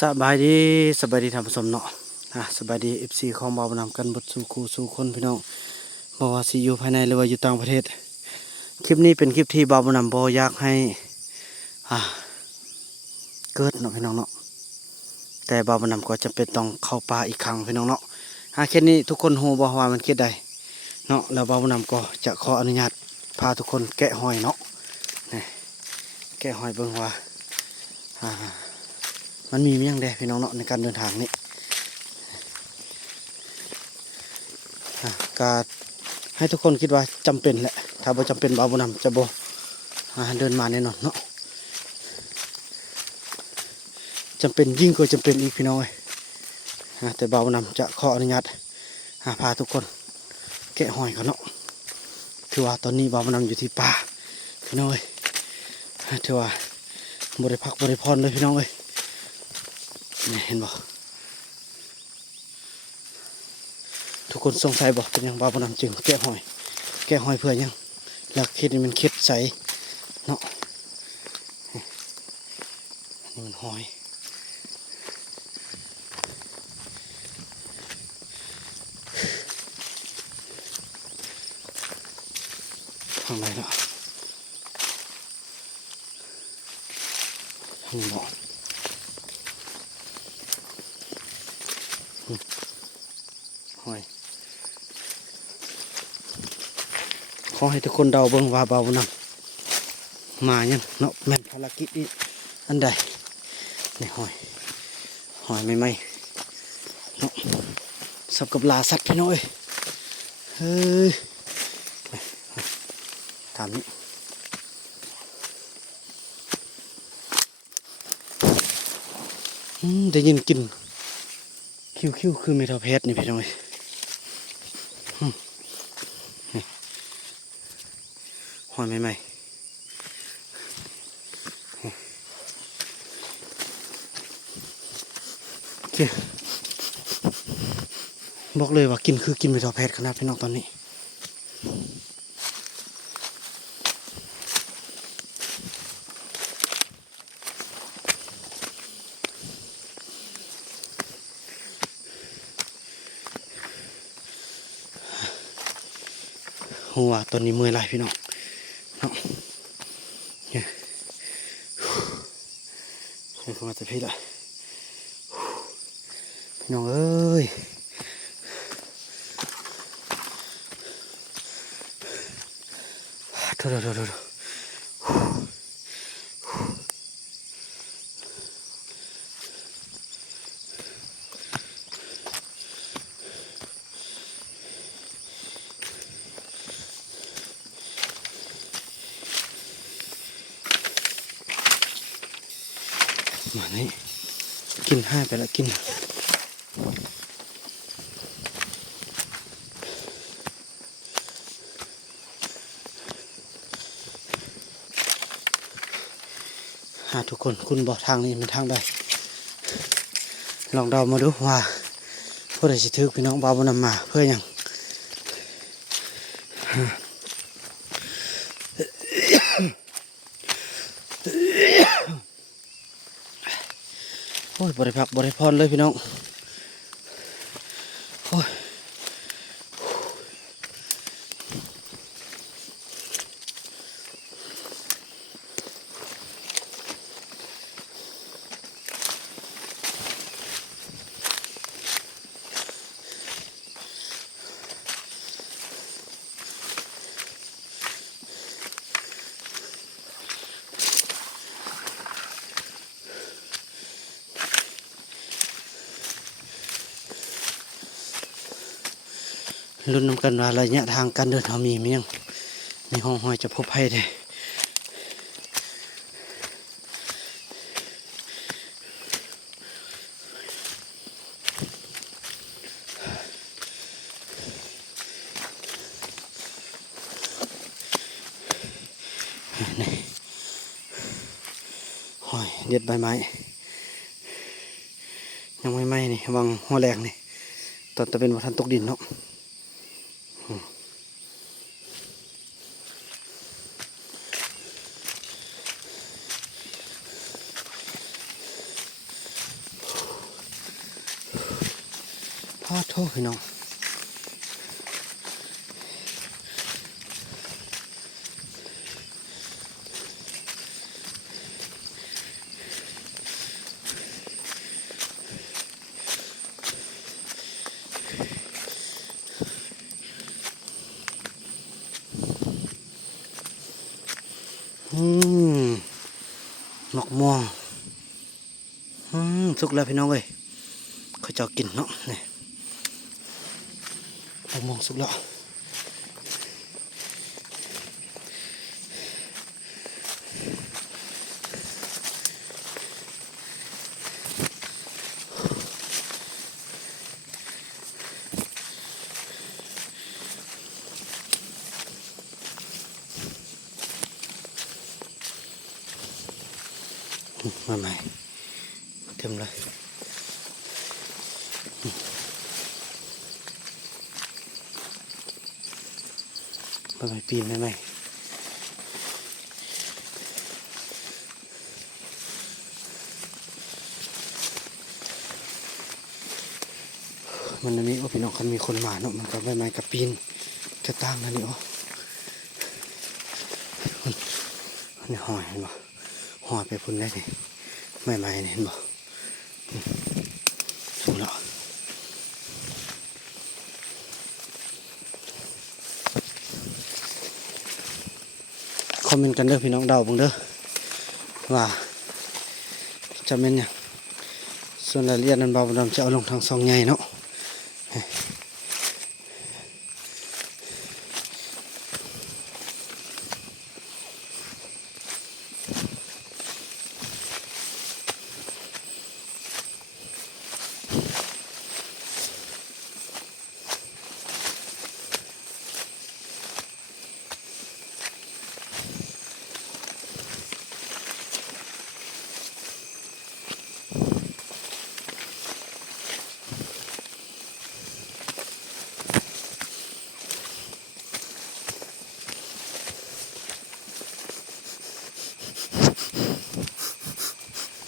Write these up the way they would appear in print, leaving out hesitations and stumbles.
สบายดีท่านผู้ชมเนาะสบายดีFCของบ่าวนำกันบดสู่คู่สู่คนพี่น้องบ่ว่าสิอยู่ภายในหรือว่าอยู่ต่างประเทศคลิปนี้เป็นคลิปที่บ่าวนำบ่อยากให้อ่าเกิดเนาะพี่น้องเนาะแต่บ่าวนำก็จำเป็นต้องเข้าป่าอีกครั้งพี่น้องเนาะแค่นี้ทุกคนฮู้บ่ว่ามันเกิดได้เนาะแล้วบ่าวนำก็จะขออนุญาตพาทุกคนแกะหอยเนาะนี่แกะหอยเบิ่งว่ามันมีเมี่ยงแดพี่น้องเนาะในการเดินทางนี้ก็ให้ทุกคนคิดว่าจำเป็นแหละถ้าบ่จำเป็นบ่าวบ่นำจะบ่เดินมาแน่นอนเนาะจำเป็นยิ่งกว่าจำเป็นอีกพี่น้องเอ้ยแต่บ่าวบ่นำจะขออนุญาตพาทุกคนแกะหอยเขาเนาะถือว่าตอนนี้บ่าวบ่นำอยู่ที่ป่าพี่น้องเอ้ยถือว่าบ่ได้พักบ่ได้พรเลยพี่น้องเอ้ยนี่เห็นบ่ทุกคนสงสัยบอกเป็นยังบ่าวบ่นำจึงแกะหอยเพื่อยังแล้วคิดนี่มันคิดใสเนาะนี่มันหอยข้างในเนาะข้างนอกหอยขอให้ทุกคนเดาเบิ่งว่าบ่าวบ่นำมายังเนาะแม่นภารกิจนี้อันใดนี่หอยใหม่ๆเนาะสับกับลาสัตว์พี่น้อยเฮ้ยถามนี้ได้ยินกลิ่นคิวคือเมทัลเพชรนี่พี่น้อยหอยใหม่ๆบอกเลยว่ากินคือกินเมทัลเพชรขนาดพี่น้องตอนนี้หัวตอนนี้เมื่อยไรพี่น้องเนาะเนี่ยใช่ความจะพี่ละพี่น้องเอ้ยโทษมานี่กินให้ไปแล้วกินทุกคนคุณบอกทางนี้มันทางใดลองเดามาดูว่าผู้ใดสิถือพี่น้องบ่าวบ่นำมาเพื่อหยังโอ้ยบ่ได้พักบ่ได้พรเลยพี่น้องโอ้ยลุ้นนำกันว่าระยะทางการเดินเรามีเมียงในห้องหอยจะพบภัยได้นี่หอยเด็ดใบไม้ยังไม่ไหม้นี่วางหัวแรงนี่ตอนจะเป็นวัฒนตกดินเนาะ พ่อโทษพี่น้องหมกม่วงสุกแล้วพี่น้องเอ้ยเขาจะกินเนาะนี่หมกม่วงสุกแล้วมาใหม่เต็มเลยมาใหม่ปีนใหม่มันมีโอ้พี่น้องคันมีคนมาเนาะมันก็ใหม่กับปีนจะตั้งนั่นนี่โอ้อันนี้หอยเห็นบ่หอยไปพุ่นได้นี่ใหม่ๆนี่เห็นบ่สูงแล้วคอมเมนต์กันเด้อพี่น้องเดาบังเด้อว่าจะเป็นอย่างส่วนรายละเอียดนั้นบ่าวดำจะเอาลงทางซองใหญ่เนาะ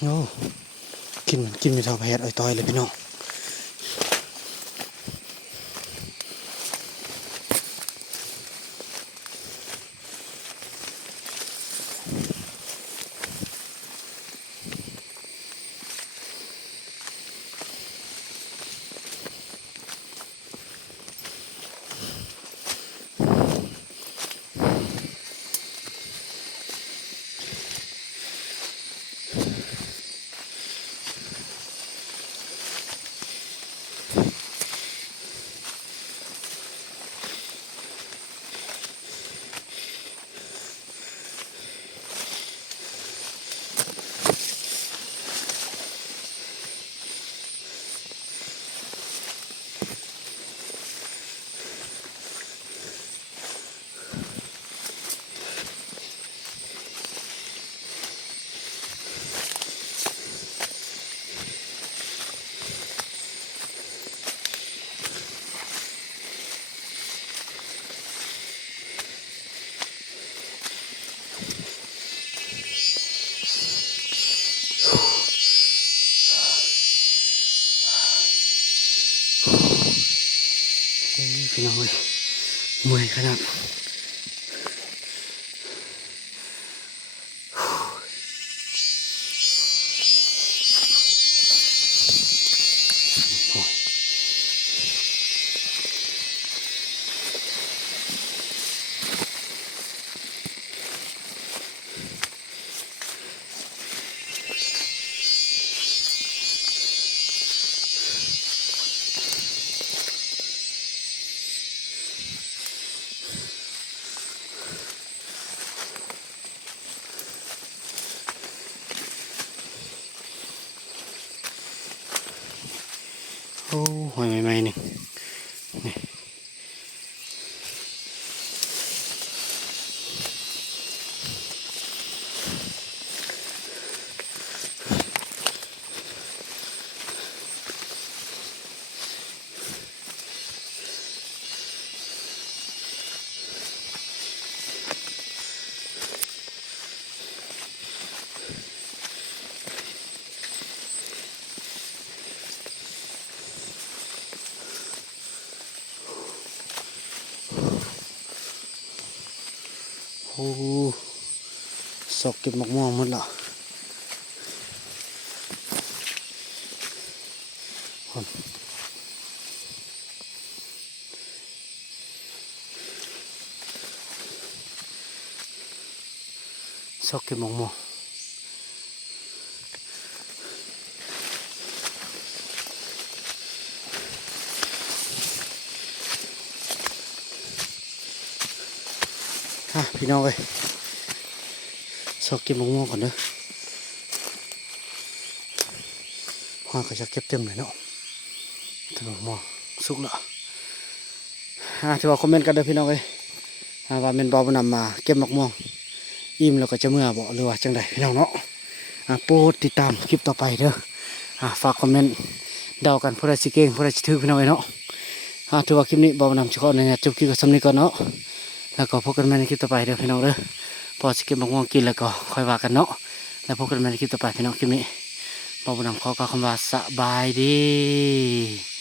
โอ้กินไม่เท่าแพทย์อ้อยต้อยเลยพี่น้องพี่น้องเลยเมื่อยขนาดโอ้หอยใหม่ๆนี่นี่ อ้สอกเก็บมะม่วงหมดละสอกเก็บมะม่วงพี่น้องเอ้ยสอกเก็บมะม่วงก่อนเด้อห้องก็จะเก็บเต็มเลยเนาะถึงมะม่วงสุกแล้วถือว่าคอมเมนต์กันเด้อพี่น้องเอ้ยว่าเป็นบอลนำมาเก็บมะม่วงอิ่มแล้วก็จะเมื่อบ่หรือว่าจังใดพี่น้องเนาะโปรดติดตามคลิปต่อไปเด้อฝากคอมเมนต์เดากันผู้ใดสิเก่งผู้ใดสิถือพี่น้องเอ้ยเนาะถือว่าคลิปนี้บอลนำจะขอในจบคลิปกับสำนีก่อนเนาะแล้วก็พบกันใหม่ในคลิปต่อไปเด้อพี่น้องเด้อพอสิเก็บมะม่วงกินแล้วก็ค่อยว่ากันเนาะแล้วพบกันใหม่ในคลิปต่อไปพี่น้องคลิปนี้บอลนำขอกล่าวคำว่าสบายดี